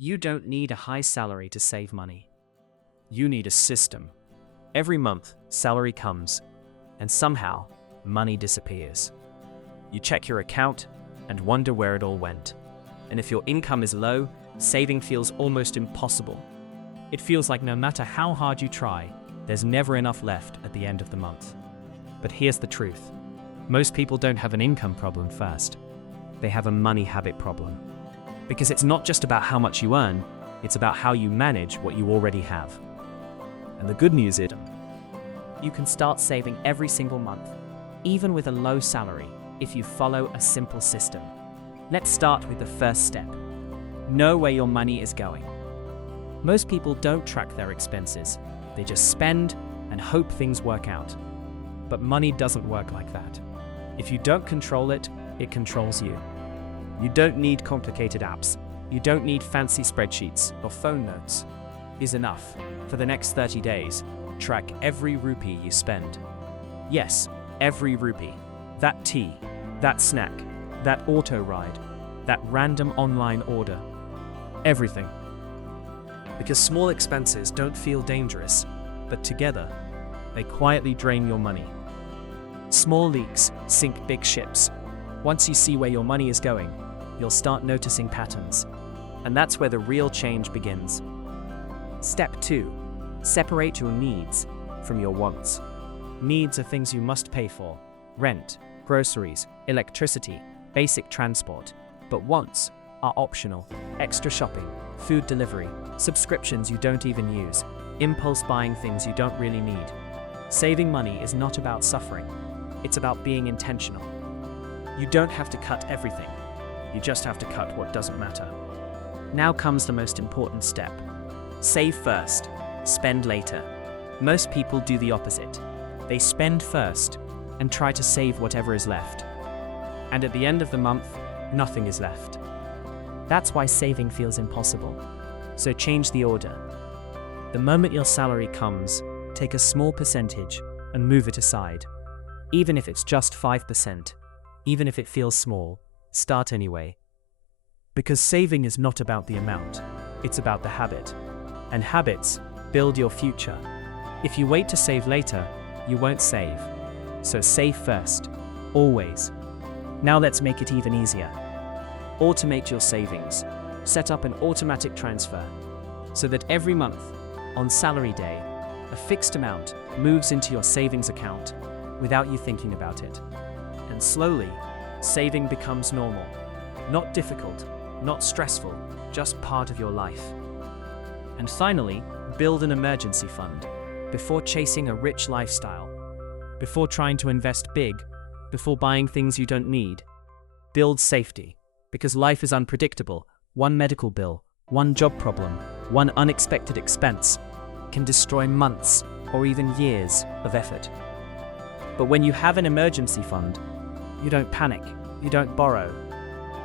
You don't need a high salary to save money. You need a system. Every month, salary comes, and somehow, money disappears. You check your account and wonder where it all went. And if your income is low, saving feels almost impossible. It feels like no matter how hard you try, there's never enough left at the end of the month. But here's the truth. Most people don't have an income problem first. They have a money habit problem. Because it's not just about how much you earn, it's about how you manage what you already have. And the good news is, you can start saving every single month, even with a low salary, if you follow a simple system. Let's start with the first step. Know where your money is going. Most people don't track their expenses. They just spend and hope things work out. But money doesn't work like that. If you don't control it, it controls you. You don't need complicated apps. You don't need fancy spreadsheets or phone notes. Is enough. For the next 30 days, track every rupee you spend. Yes, every rupee. That tea, that snack, that auto ride, that random online order. Everything. Because small expenses don't feel dangerous, but together, they quietly drain your money. Small leaks sink big ships. Once you see where your money is going, you'll start noticing patterns. And that's where the real change begins. Step 2. Separate your needs from your wants. Needs are things you must pay for. Rent, groceries, electricity, basic transport. But wants are optional. Extra shopping, food delivery, subscriptions you don't even use, impulse buying things you don't really need. Saving money is not about suffering. It's about being intentional. You don't have to cut everything. You just have to cut what doesn't matter. Now comes the most important step. Save first, spend later. Most people do the opposite. They spend first and try to save whatever is left. And at the end of the month, nothing is left. That's why saving feels impossible. So change the order. The moment your salary comes, take a small percentage and move it aside. Even if it's just 5%, even if it feels small, start anyway. Because saving is not about the amount, it's about the habit. And habits build your future. If you wait to save later, you won't save. So save first, always. Now let's make it even easier. Automate your savings. Set up an automatic transfer so that every month, on salary day, a fixed amount moves into your savings account without you thinking about it. And slowly, saving becomes normal. Not difficult, not stressful, just part of your life. And finally, build an emergency fund. Before chasing a rich lifestyle, before trying to invest big, before buying things you don't need, build safety. Because life is unpredictable. One medical bill, one job problem, one unexpected expense can destroy months or even years of effort. But when you have an emergency fund, you don't panic, you don't borrow,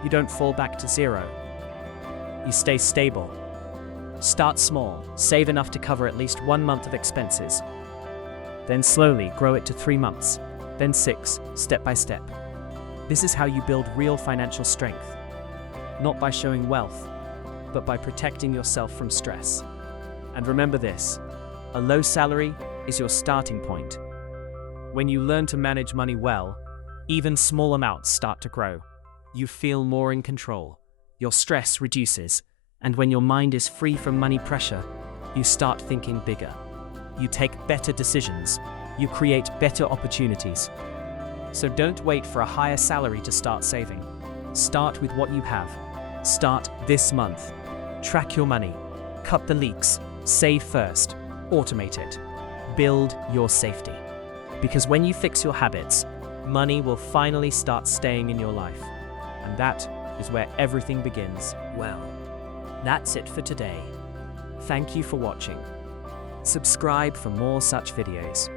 you don't fall back to zero. You stay stable. Start small, save enough to cover at least 1 month of expenses. Then slowly grow it to 3 months, then 6, step by step. This is how you build real financial strength. Not by showing wealth, but by protecting yourself from stress. And remember this, a low salary is your starting point. When you learn to manage money well, even small amounts start to grow. You feel more in control. Your stress reduces. And when your mind is free from money pressure, you start thinking bigger. You take better decisions. You create better opportunities. So don't wait for a higher salary to start saving. Start with what you have. Start this month. Track your money. Cut the leaks. Save first. Automate it. Build your safety. Because when you fix your habits, money will finally start staying in your life. And that is where everything begins. Well, that's it for today. Thank you for watching. Subscribe for more such videos.